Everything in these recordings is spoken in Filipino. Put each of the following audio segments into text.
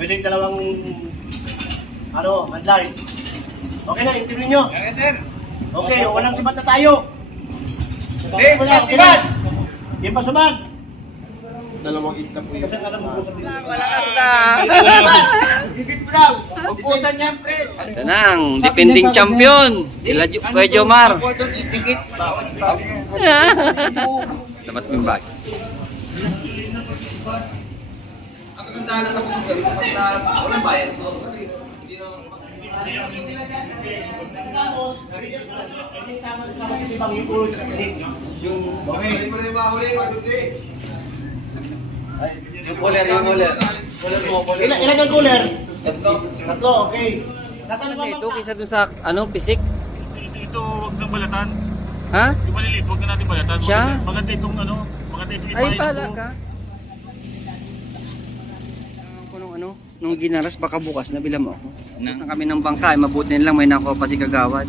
Pwede yung dalawang, mandlay. Okay na, interview nyo. Okay, sir. Okay, walang sibat na tayo. Wala sibat! Yung pasubad. Dalawang isa po yun. Kasi alam mo sa dito. Wala kasta. Gigit mo lang. Upusan niya, pre. Ito na ang defending champion. Sila Kuya Jomar. Dikit. Labas mo yung bag. Ang kagandahan ng kapag walang bias mo. Kasi hindi naman Sama si Tibang yung ulo sa kilig. Yung, okay. Yung cooler. Cooler mo, cooler mo. Ilan ang cooler? Tatlo, okay. Nasaan ba Ito kaysa dun sa pisik? Ito, wag nang balatan. Ha? Yung maliliit, wag na natin balatan. Siya? Maganda itong maganda itong Ay, ipahin pala mo. ka. Nung ginaras, baka bukas na bilang mo ako. Saan kami ng bangka, mabuti nilang may nakuha pa si Kagawad.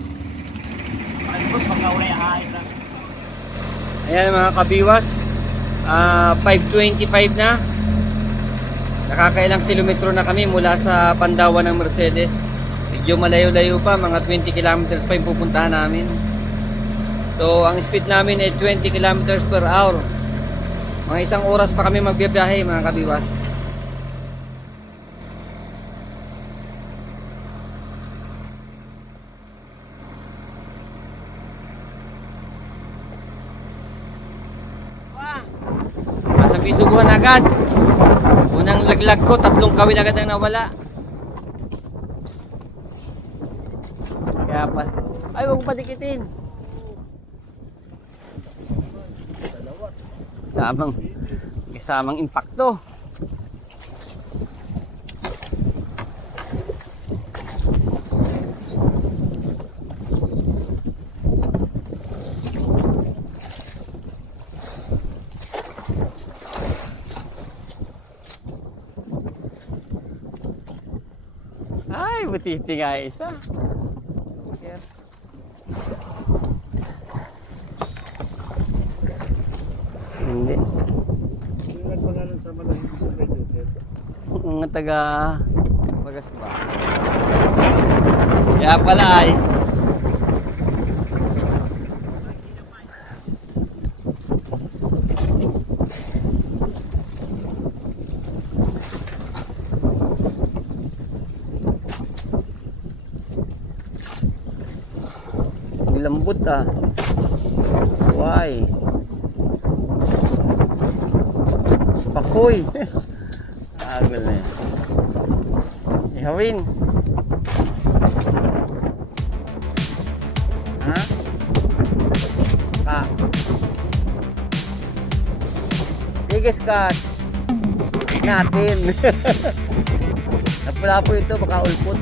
Ayan mga kabiwas, 5:25 na. Nakakailang kilometro na kami mula sa Pandawan ng Mercedes. Medyo malayo-layo pa, mga 20 kilometers pa yung pupuntahan namin. So ang speed namin ay 20 kilometers per hour. Mga isang oras pa kami magbibiyahe mga kabiwas. Sabi subuhan agad. Unang laglag ko, 3 kawil agad ang nawala. Kaya pa. Ay, huwag padikitin. Kasamang impacto. Ay, butiti nga isa. Yes. Hindi. Yung nagpangalan sa malaking sa Joker. Mga taga Bagas ba? Kaya pala ay lambot ah. Why? Pakoy. Agol na yan. Ihawin. Ha? Ka. Tigas cut. Natin. Napula po ito, baka ulpot.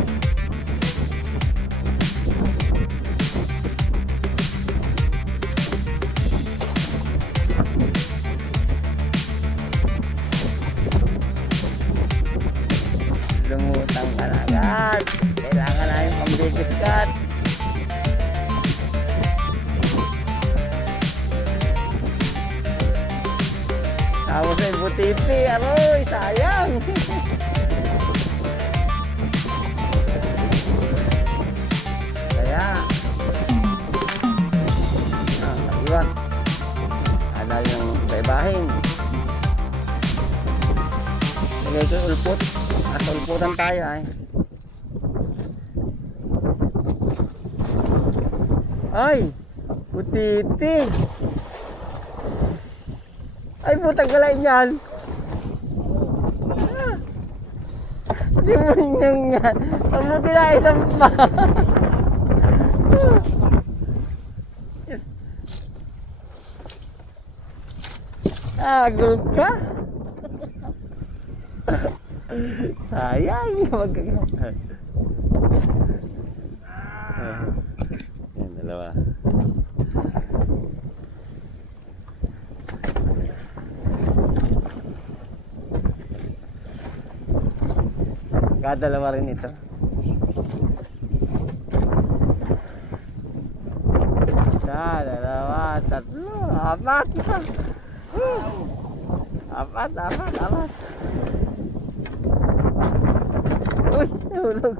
Lumutang ka na agad. Kailangan na yung pambigis cut. Tapos ay butipi. Aroy, sayang. Kaya iwan. Ada yung baibahin. Lagay ko yung ulpot. At ulputan tayo ay. Ay! Butiti! Ay, putang galain yan! Hindi mo nyang yan! Pamuti na isang pa! Agod ka! Sayang! Magkagawa! Yan, dalawa. Dalawa rin ito. Isa, dalawa, tatlo, apat. Apat. natutulog.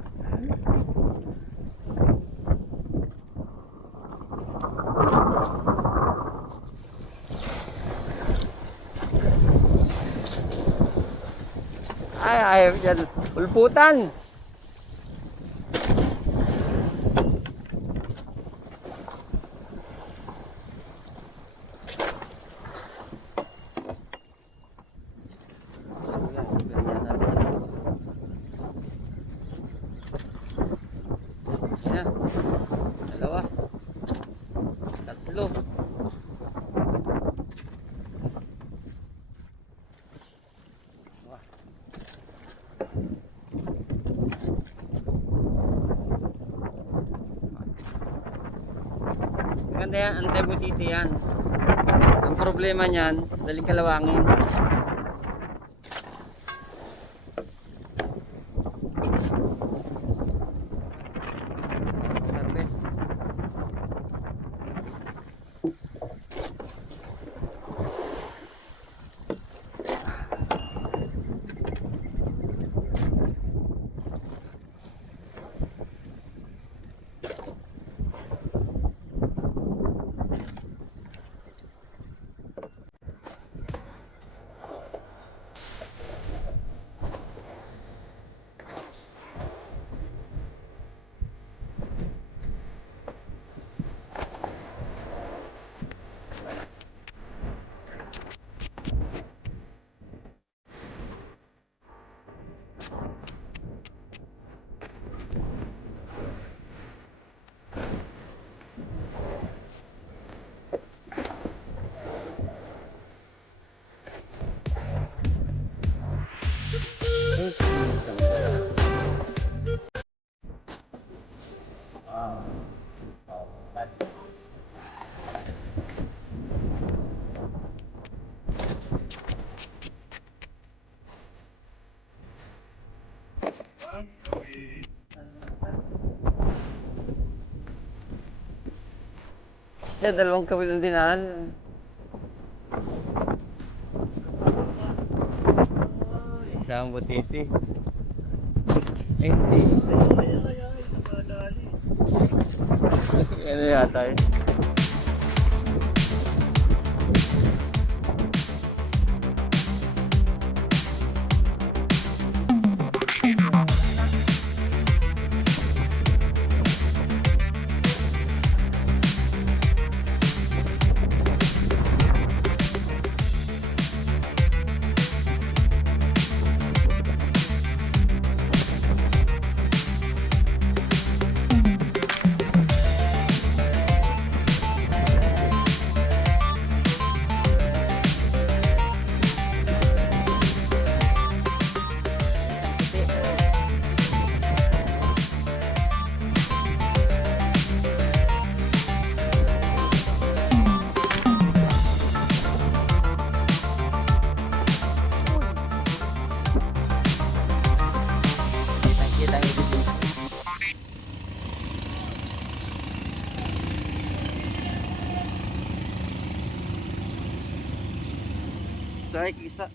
Ay, ayaw dyan. Pulputan. Yan. Dalawa. Tatlo. Wah. Maganda yan, antibutiti yan. Ang problema niyan, daling kalawangin. Harvest. Yan, dalawang kawil ang dinaan. Isang butiti. Eh, hindi. Ano yata eh. Sorry, kisa.